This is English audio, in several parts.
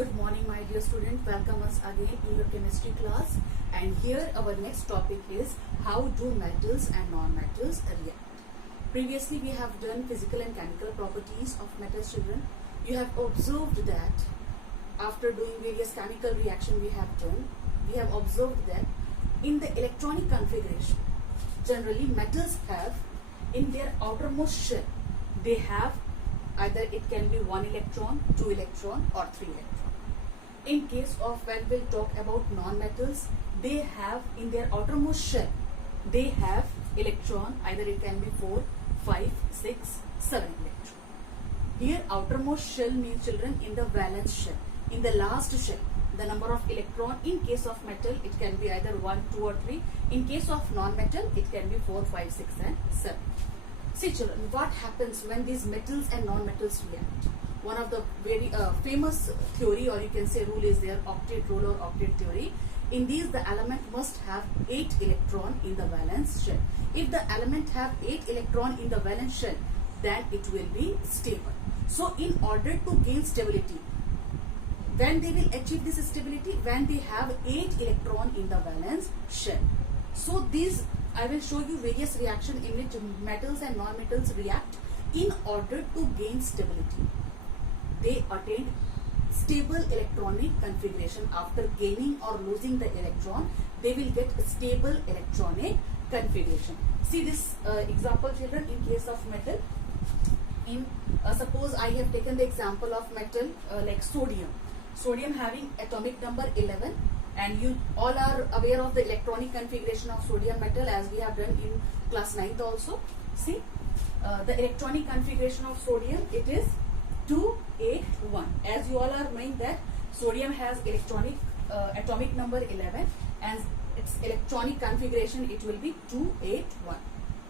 Good morning, my dear student. Welcome us again in your chemistry class. And here our next topic is how do metals and non-metals react. Previously we have done physical and chemical properties of metals, children. You have observed that after doing various chemical reaction we have observed that in the electronic configuration, generally metals have in their outermost shell, they have either it can be 1 electron, 2 electron or 3 electron. In case of when we'll talk about non-metals, they have in their outermost shell, they have electron, either it can be 4, 5, 6, 7 electron. Here outermost shell means, children, in the valence shell, in the last shell, the number of electron in case of metal it can be either 1, 2 or 3. In case of non-metal it can be 4, 5, 6 and 7. See, children, what happens when these metals and non-metals react? One of the very famous theory, or you can say rule, is there, octet rule or octet theory. In these, the element must have 8 electron in the valence shell. If the element have 8 electron in the valence shell, then it will be stable. So in order to gain stability, when they will achieve this stability, when they have 8 electron in the valence shell. So these, I will show you various reactions in which metals and non-metals react in order to gain stability. They attain stable electronic configuration. After gaining or losing the electron, they will get a stable electronic configuration. See this example, children, in case of metal. In suppose I have taken the example of metal like sodium. Sodium having atomic number 11, and you all are aware of the electronic configuration of sodium metal as we have done in class 9th also. See the electronic configuration of sodium, it is 281. As you all are knowing that sodium has electronic atomic number 11 and its electronic configuration it will be 281.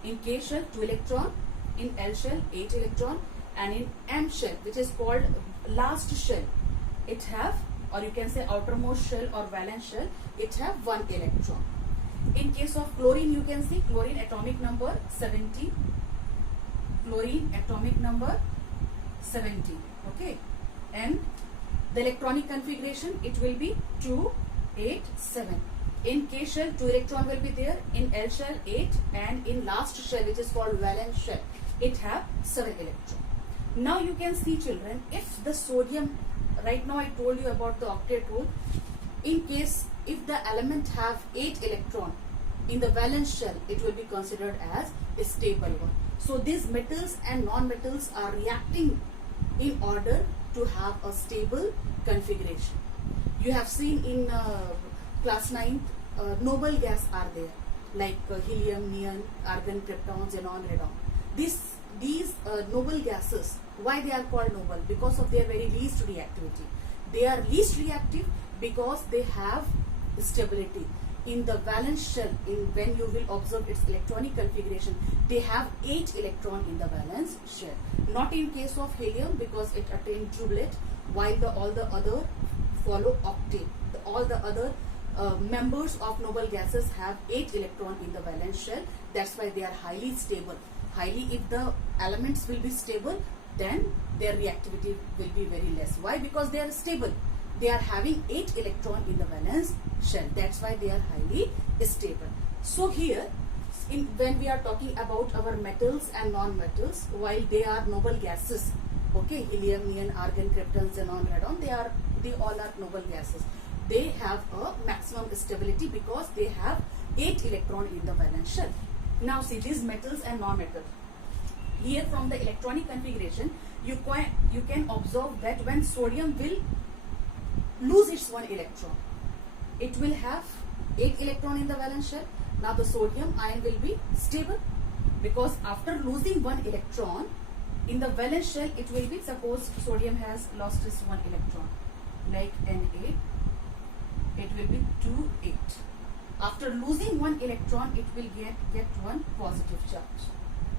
In K shell 2 electron, in L shell 8 electron, and in M shell, which is called last shell, it have, or you can say outermost shell or valence shell, it have 1 electron. In case of chlorine, you can see chlorine atomic number 70. Chlorine atomic number 70. Okay, and the electronic configuration it will be 287. In K shell 2 electron will be there, in L shell 8, and in last shell, which is called valence shell, it have 7 electron. Now you can see, children, if the sodium, right now I told you about the octet rule, in case if the element have 8 electron in the valence shell, it will be considered as a stable one. So these metals and non-metals are reacting in order to have a stable configuration. You have seen in class 9th noble gas are there, like helium, neon, argon, krypton, xenon, radon. These noble gases, why they are called noble? Because of their very least reactivity. They are least reactive because they have stability. In the valence shell, when you will observe its electronic configuration, they have 8 electron in the valence shell. Not in case of helium because it attains doublet, while all the other follow octet. All the other members of noble gases have 8 electron in the valence shell. That's why they are highly stable. Highly, if the elements will be stable, then their reactivity will be very less. Why? Because they are stable. They are having 8 electron in the valence shell. That's why they are highly stable. So here, when we are talking about our metals and non-metals, while they are noble gases, okay, helium, neon, argon, krypton, xenon, radon, they all are noble gases. They have a maximum stability because they have 8 electron in the valence shell. Now see these metals and non-metals. Here from the electronic configuration, you can observe that when sodium will lose its 1 electron, it will have 8 electron in the valence shell. Now the sodium ion will be stable because after losing 1 electron in the valence shell, it will be, suppose sodium has lost its 1 electron, like Na, it will be 2, 8. After losing 1 electron, it will get 1 positive charge,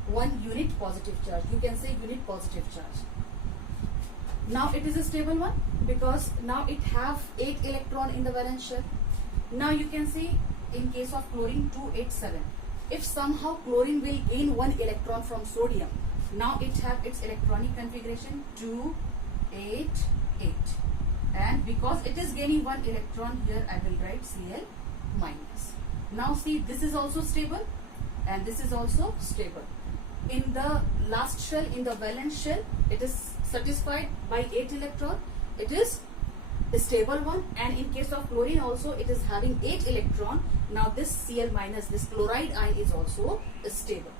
1 unit positive charge. You can say unit positive charge. Now it is a stable one because now it have 8 electron in the valence shell. Now you can see in case of chlorine 287. If somehow chlorine will gain 1 electron from sodium, now it have its electronic configuration 288. and because it is gaining one electron, here I will write Cl minus. Now see, this is also stable and this is also stable. In the last shell, in the valence shell, it is satisfied by 8 electron. It is a stable one, and in case of chlorine also it is having 8 electron. Now this Cl minus, this chloride ion is also stable.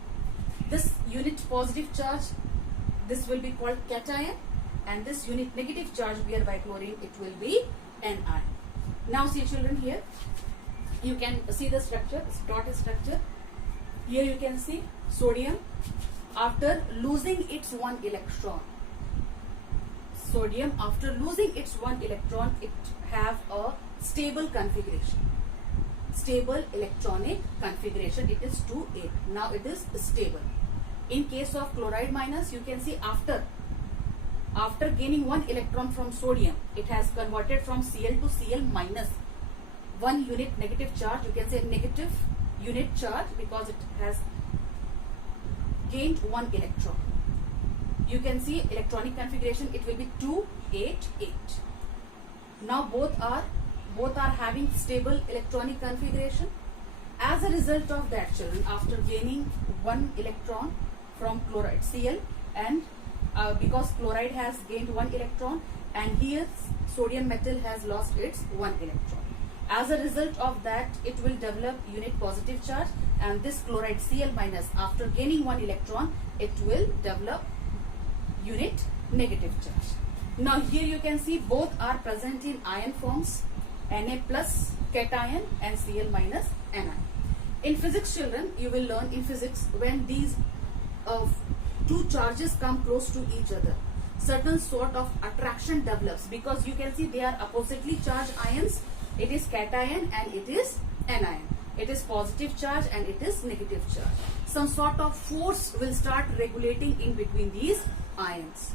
This unit positive charge, this will be called cation, and this unit negative charge here by chlorine, it will be anion. Now see children, here you can see the structure, dot structure. Here you can see sodium after losing its one electron. Sodium after losing its one electron, it have a stable configuration. Stable electronic configuration, it is 2,8. Now it is stable. In case of chloride minus, you can see after gaining one electron from sodium, it has converted from Cl to Cl minus. One unit negative charge, you can say negative unit charge, because it has gained one electron. You can see electronic configuration, it will be 2,8,8. Now both are having stable electronic configuration. As a result of that, children, after gaining one electron from chloride Cl, and because chloride has gained one electron, and here sodium metal has lost its one electron. As a result of that, it will develop unit positive charge, and this chloride Cl minus, after gaining one electron, it will develop unit negative charge. Now here you can see both are present in ion forms, Na plus cation and Cl minus anion. In physics, children, you will learn in physics, when these two charges come close to each other, certain sort of attraction develops, because you can see they are oppositely charged ions. It is cation and it is anion. It is positive charge and it is negative charge. Some sort of force will start regulating in between these ions.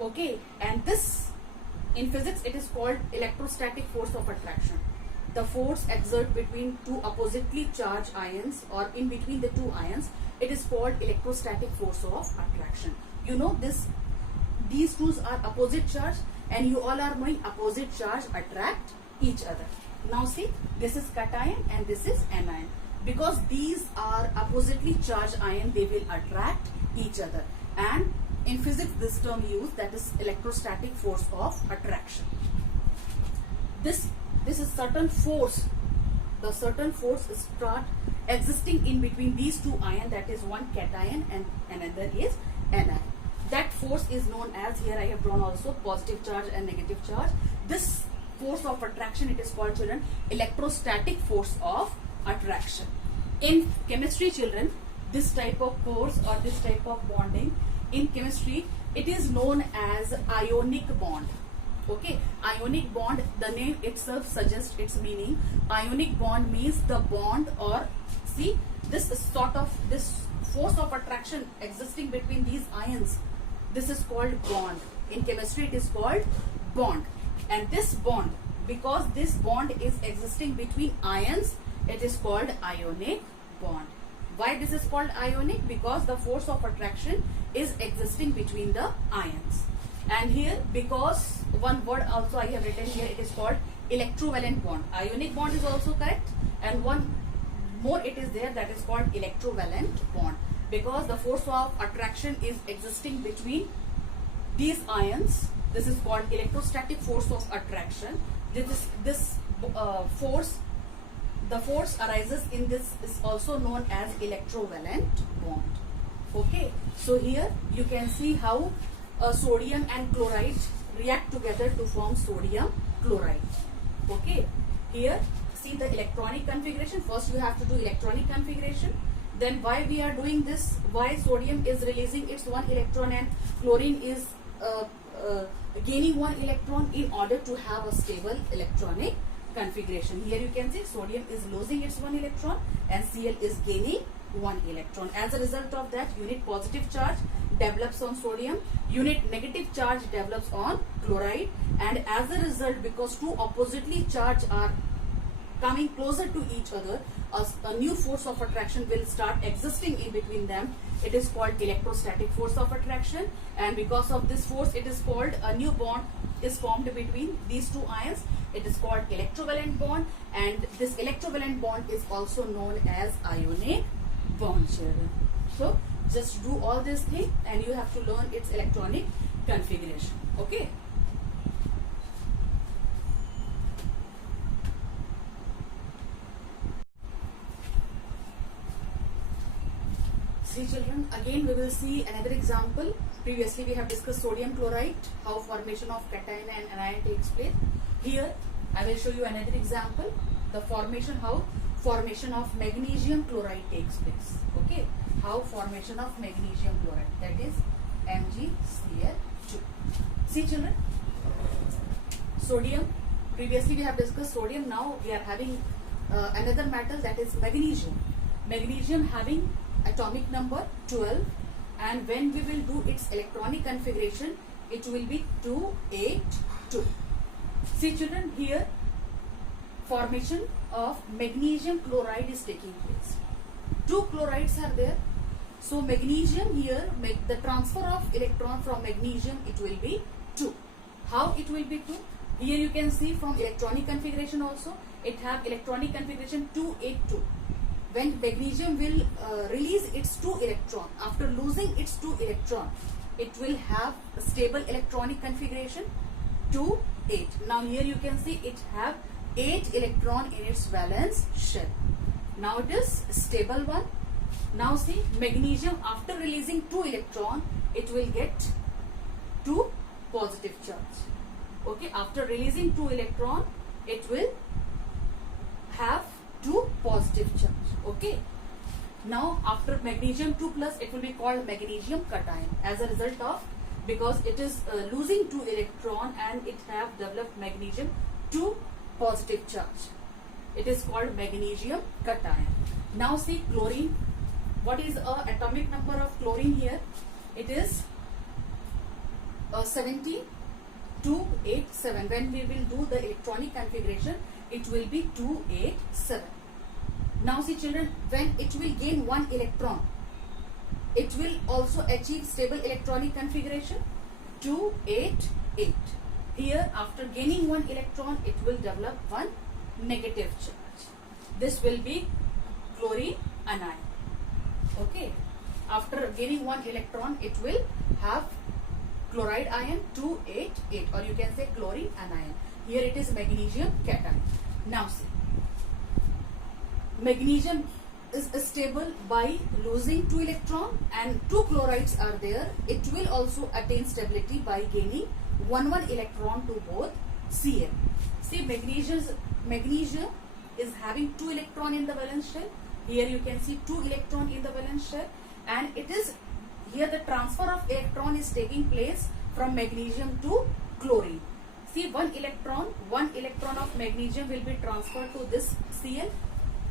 Okay, and this in physics it is called electrostatic force of attraction. The force exerted between two oppositely charged ions, or in between the two ions, it is called electrostatic force of attraction. You know this, these two are opposite charge, and you all are knowing opposite charge attract each other. Now see, this is cation and this is anion. Because these are oppositely charged ion, they will attract each other, and in physics this term used, that is electrostatic force of attraction. This is certain force. The certain force start existing in between these two ions, that is one cation and another is anion. That force is known as, here I have drawn also, positive charge and negative charge. This force of attraction, it is called, children, electrostatic force of attraction. In chemistry, children, this type of force or this type of bonding, in chemistry, it is known as ionic bond. Okay, ionic bond, the name itself suggests its meaning. Ionic bond means the bond, or see, this sort of, this force of attraction existing between these ions, this is called bond. In chemistry it is called bond. And this bond, because this bond is existing between ions, it is called ionic bond. Why this is called ionic? Because the force of attraction is existing between the ions. And here, because one word also I have written here, it is called electrovalent bond. Ionic bond is also correct, and one more it is there, that is called electrovalent bond, because the force of attraction is existing between these ions. This is called electrostatic force of attraction. This force, the force arises in this is also known as electrovalent bond. Okay, so here you can see how sodium and chloride react together to form sodium chloride. Okay, here see the electronic configuration. First you have to do electronic configuration. Then why we are doing this? Why sodium is releasing its one electron and chlorine is gaining one electron, in order to have a stable electronic configuration. Here you can see sodium is losing its one electron and Cl is gaining one electron. As a result of that, unit positive charge develops on sodium, unit negative charge develops on chloride, and as a result, because two oppositely charged are coming closer to each other, a new force of attraction will start existing in between them, it is called electrostatic force of attraction, and because of this force it is called a new bond is formed between these two ions. It is called electrovalent bond, and this electrovalent bond is also known as ionic bond, children. So just do all these things and you have to learn its electronic configuration. Okay. See children, again we will see another example. Previously we have discussed sodium chloride, how formation of cation and anion takes place. Here I will show you another example, the how formation of magnesium chloride takes place. Okay, how formation of magnesium chloride, that is MgCl2. See children, sodium, previously we have discussed sodium, now we are having another metal, that is magnesium. Magnesium having atomic number 12, and when we will do its electronic configuration, it will be 282. See children, here formation of magnesium chloride is taking place. Two chlorides are there. So magnesium here, the transfer of electron from magnesium, it will be 2. How it will be 2? Here you can see from electronic configuration also, it have electronic configuration 282. When magnesium will release its 2 electron, after losing its 2 electron, it will have a stable electronic configuration 2, 8. Now here you can see it have 8 electron in its valence shell. Now it is stable one. Now see, magnesium after releasing 2 electron, it will get 2 positive charge. Okay, after releasing 2 electron, it will have 2 positive charge. Okay. Now after magnesium 2 plus, it will be called magnesium cation, as a result of, because it is losing 2 electron and it have developed magnesium 2 positive charge. It is called magnesium cation. Now see chlorine. What is the atomic number of chlorine here? It is 287. When we will do the electronic configuration, it will be 287. Now see children, when it will gain 1 electron, it will also achieve stable electronic configuration 288. Here after gaining 1 electron, it will develop 1 negative charge. This will be chlorine anion. Okay. After gaining 1 electron, it will have chloride ion 288, or you can say chlorine anion. Here it is magnesium cation. Now see, magnesium is stable by losing 2 electron and 2 chlorides are there. It will also attain stability by gaining 1 electron to both Cl. See, magnesium is having 2 electron in the valence shell. Here you can see 2 electron in the valence shell, and it is here the transfer of electron is taking place from magnesium to chlorine. See, 1 electron of magnesium will be transferred to this Cl,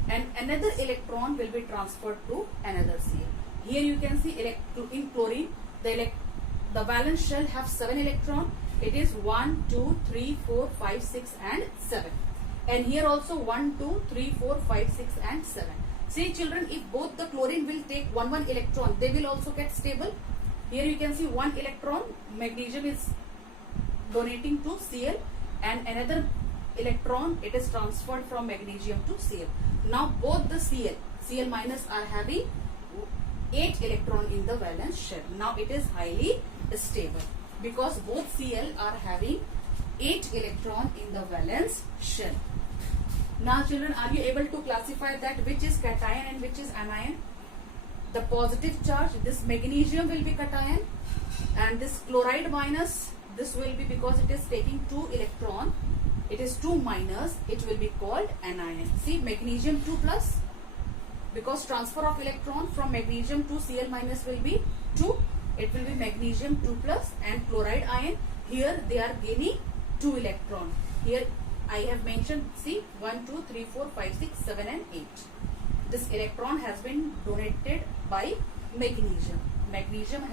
and another electron will be transferred to another Cl. Here you can see in chlorine, the valence shell have 7 electron. It is 1, 2, 3, 4, 5, 6 and 7. And here also 1, 2, 3, 4, 5, 6 and 7. See children, if both the chlorine will take 1 electron, they will also get stable. Here you can see 1 electron, magnesium is donating to Cl, and another electron, it is transferred from magnesium to Cl. Now both the Cl minus are having 8 electron in the valence shell. Now it is highly stable because both Cl are having 8 electron in the valence shell. Now children, are you able to classify that which is cation and which is anion? The positive charge, this magnesium will be cation, and this chloride minus, this will be, because it is taking 2 electron, it is 2 minus, it will be called anion. See, magnesium 2 plus, because transfer of electron from magnesium to Cl minus will be 2, it will be magnesium 2 plus, and chloride ion, here they are gaining 2 electron. Here I have mentioned, see, 1, 2, 3, 4, 5, 6, 7 and 8. This electron has been donated by magnesium. Magnesium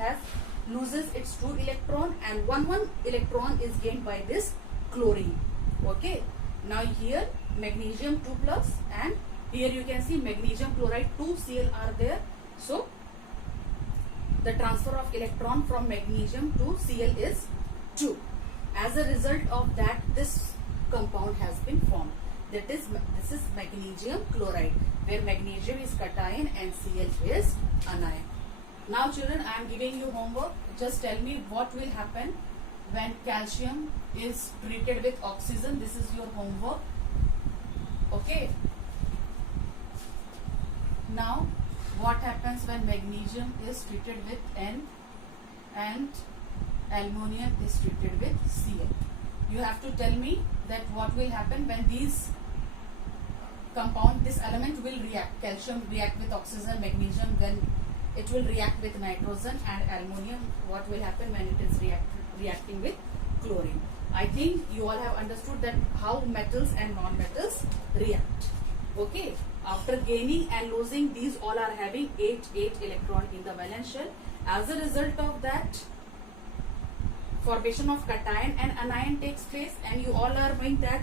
loses its 2 electron, and 1 electron is gained by this chlorine. Okay. Now here magnesium 2 plus, and here you can see magnesium chloride 2 Cl are there. So the transfer of electron from magnesium to Cl is 2. As a result of that, this compound has been formed. That is, this is magnesium chloride, where magnesium is cation and Cl is anion. Now children, I am giving you homework. Just tell me what will happen when calcium is treated with oxygen. This is your homework. Okay. Now, what happens when magnesium is treated with N and aluminum is treated with Cl? You have to tell me that what will happen when these compound, this element will react. Calcium react with oxygen, magnesium, then it will react with nitrogen, and aluminum, what will happen when it is reacting with chlorine. I think you all have understood that how metals and non-metals react. Okay. After gaining and losing, these all are having 8 electron in the valence shell. As a result of that, formation of cation and anion takes place, and you all are knowing that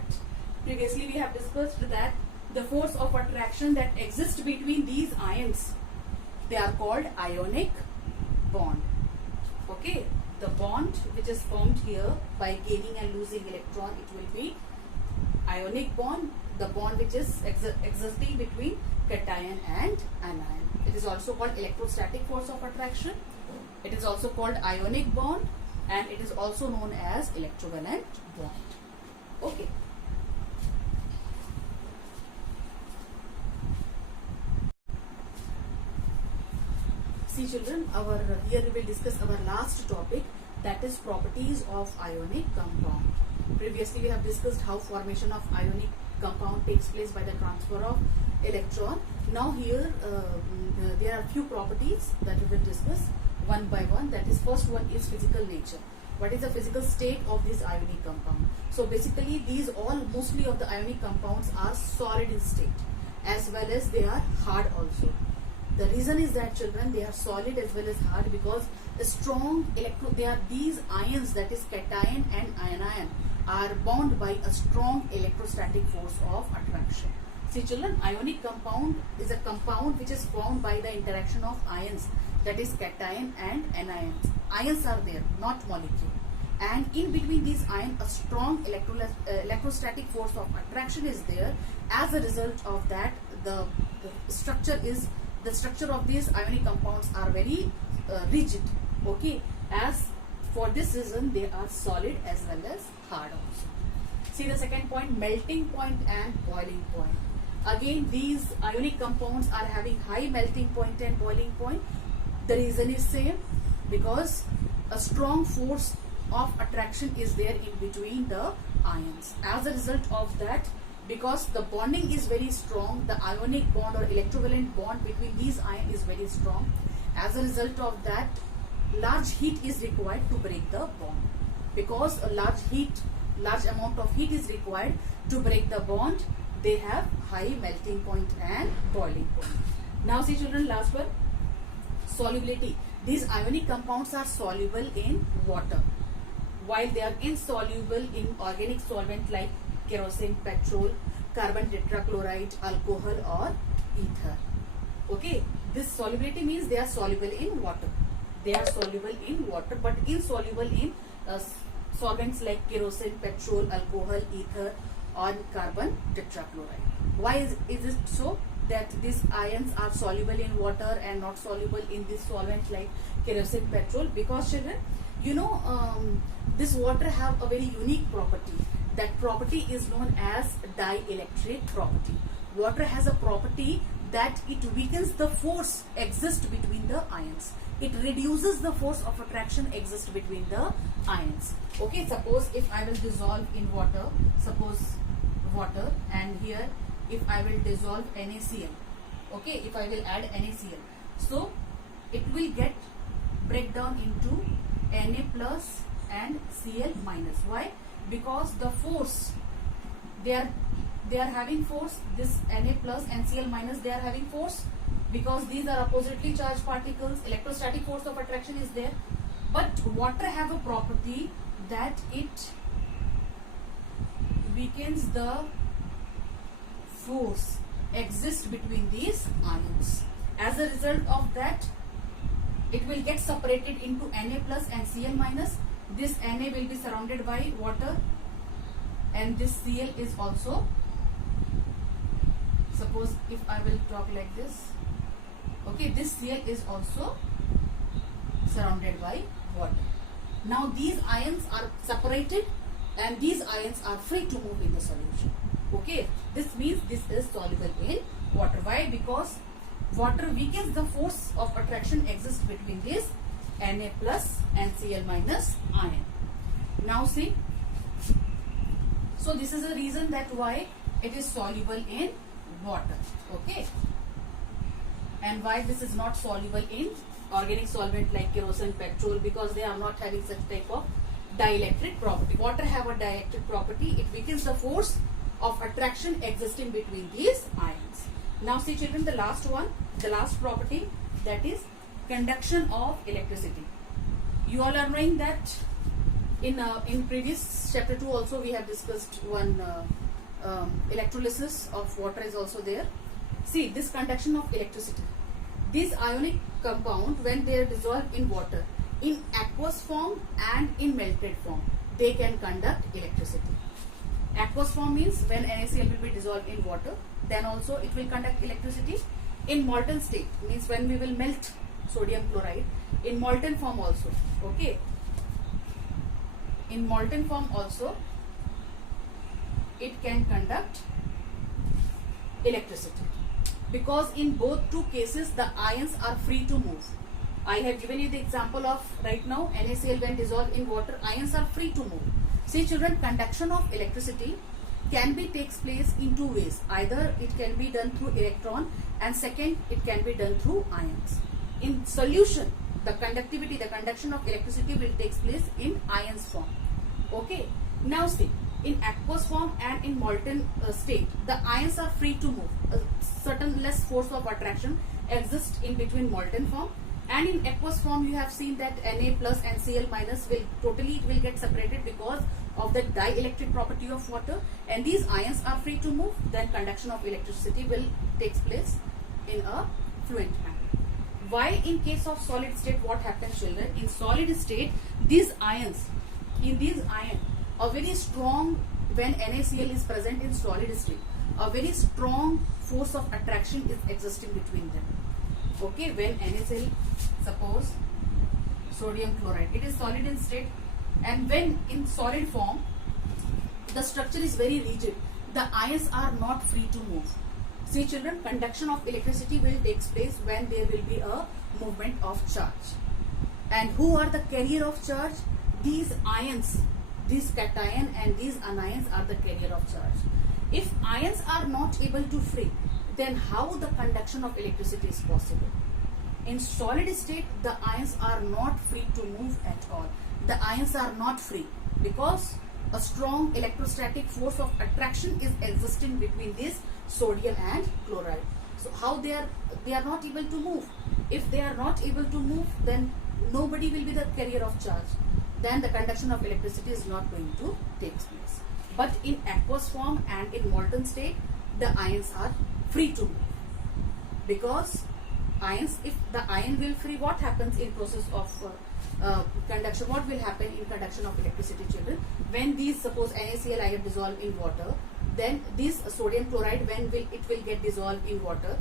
previously we have discussed that the force of attraction that exists between these ions, they are called ionic bond. Okay, the bond which is formed here by gaining and losing electron, it will be ionic bond, the bond which is existing between cation and anion. It is also called electrostatic force of attraction. It is also called ionic bond, and it is also known as electrovalent bond. Okay. See children, here we will discuss our last topic, that is properties of ionic compound. Previously we have discussed how formation of ionic compound takes place by the transfer of electron. Now here there are few properties that we will discuss one by one. That is, first one is physical nature. What is the physical state of this ionic compound? So basically these all, mostly of the ionic compounds are solid in state, as well as they are hard also. The reason is that children, they are solid as well as hard because a strong these ions, that is cation and anion, are bound by a strong electrostatic force of attraction. See children, ionic compound is a compound which is formed by the interaction of ions, that is cation and anion. Ions are there, not molecule. And in between these ions, a strong electrostatic force of attraction is there. As a result of that, the structure of these ionic compounds are very rigid. Okay, as for this reason they are solid as well as hard also. See the second point, melting point and boiling point. Again, these ionic compounds are having high melting point and boiling point. The reason is same, because a strong force of attraction is there in between the ions. As a result of that, because the bonding is very strong, the ionic bond or electrovalent bond between these ions is very strong. As a result of that, large heat is required to break the bond. Because a large amount of heat is required to break the bond, they have high melting point and boiling point. Now see children, last one, solubility. These ionic compounds are soluble in water, while they are insoluble in organic solvent like kerosene, petrol, carbon tetrachloride, alcohol or ether. Okay, this solubility means they are soluble in water. They are soluble in water but insoluble in solvents like kerosene, petrol, alcohol, ether or carbon tetrachloride. Why is it so that these ions are soluble in water and not soluble in this solvent like kerosene, petrol? Because children, you know, this water have a very unique property. That property is known as dielectric property. Water has a property that it weakens the force exist between the ions. It reduces the force of attraction exist between the ions. Okay, suppose if I will dissolve in water, suppose water, and here if I will dissolve NaCl, okay, if I will add NaCl, so it will get break down into Na plus and Cl minus. Why? Because the force, they are having force, this Na plus and Cl minus, they are having force because these are oppositely charged particles. Electrostatic force of attraction is there, but water have a property that it weakens the force exist between these ions. As a result of that, it will get separated into Na plus and Cl minus. This Na will be surrounded by water, and this Cl is also, suppose if I will talk like this, okay, this Cl is also surrounded by water. Now these ions are separated and these ions are free to move in the solution. Okay, this means this is soluble in water. Why? Because water weakens the force of attraction exists between this Na plus and Cl minus ion. Now see, so this is the reason that why it is soluble in water. Okay, and why this is not soluble in organic solvent like kerosene, petrol, because they are not having such type of dielectric property. Water have a dielectric property. It weakens the force of attraction existing between these ions. Now see children, the last one, the last property, that is conduction of electricity. You all are knowing that in previous chapter 2 also we have discussed one electrolysis of water is also there. See this conduction of electricity. These ionic compound, when they are dissolved in water, in aqueous form and in melted form, they can conduct electricity. Aqueous form means when NaCl will be dissolved in water, then also it will conduct electricity. In molten state means when we will melt sodium chloride, in molten form also, okay, in molten form also it can conduct electricity, because in both two cases the ions are free to move. I have given you the example of right now NaCl when dissolved in water, ions are free to move. See children, conduction of electricity can be takes place in two ways. Either it can be done through electron, and second it can be done through ions. In solution, the conductivity, the conduction of electricity will take place in ions form. Okay. Now see, in aqueous form and in molten state, the ions are free to move. A certain less force of attraction exists in between molten form, and in aqueous form you have seen that Na plus and Cl minus will totally it will get separated because of the dielectric property of water, and these ions are free to move. Then conduction of electricity will takes place in a fluent manner. Why in case of solid state what happens children? In solid state, these ions, in these ions, a very strong, when NaCl is present in solid state, a very strong force of attraction is existing between them. Okay, when NaCl, suppose sodium chloride, it is solid in state, and when in solid form the structure is very rigid, the ions are not free to move. See children, conduction of electricity will take place when there will be a movement of charge. And who are the carrier of charge? These ions, these cation and these anions are the carrier of charge. If ions are not able to free, then how the conduction of electricity is possible? In solid state, the ions are not free to move at all. The ions are not free because a strong electrostatic force of attraction is existing between this sodium and chloride. So how they are not able to move? If they are not able to move, then nobody will be the carrier of charge. Then the conduction of electricity is not going to take place. But in aqueous form and in molten state, the ions are free to move. Because ions, if the ion will free, what happens in process of conduction? What will happen in conduction of electricity children? When these, suppose NaCl ion dissolve in water, then this sodium chloride, when it will get dissolved in water,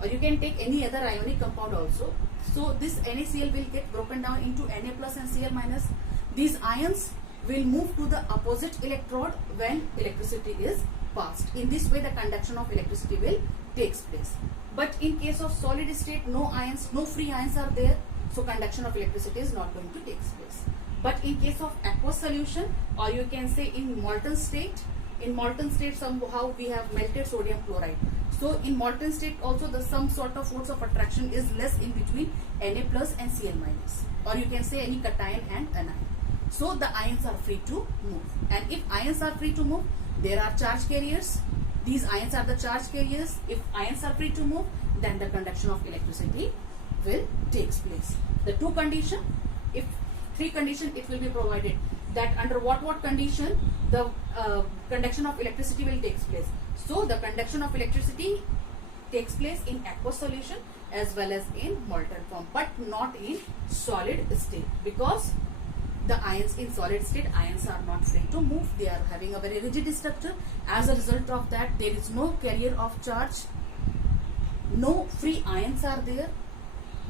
or you can take any other ionic compound also. So this NaCl will get broken down into Na plus and Cl minus. These ions will move to the opposite electrode when electricity is passed. In this way the conduction of electricity will takes place. But in case of solid state, no ions, no free ions are there, so conduction of electricity is not going to take place. But in case of aqueous solution, or you can say in molten state somehow we have melted sodium chloride. So in molten state also the some sort of force of attraction is less in between Na plus and Cl minus, or you can say any cation and anion. So the ions are free to move, and if ions are free to move, there are charge carriers. These ions are the charge carriers. If ions are free to move, then the conduction of electricity will takes place. The two condition, if three condition, it will be provided that under what condition the conduction of electricity will takes place. So the conduction of electricity takes place in aqueous solution as well as in molten form, but not in solid state, because the ions in solid state, ions are not free to move. They are having a very rigid structure. As a result of that, there is no carrier of charge, no free ions are there,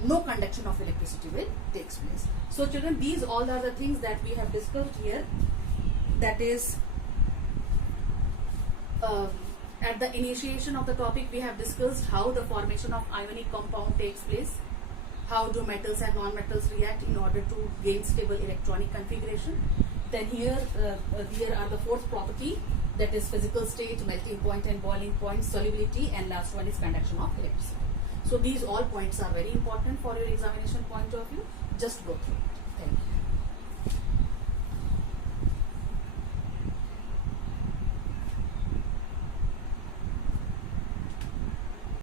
no conduction of electricity will takes place. So children, these all are the things that we have discussed here. That is, at the initiation of the topic, we have discussed how the formation of ionic compound takes place, how do metals and non-metals react in order to gain stable electronic configuration. Then here are the fourth property, that is physical state, melting point and boiling point, solubility, and last one is conduction of electricity. So these all points are very important for your examination point of view. Just go through it. Thank you.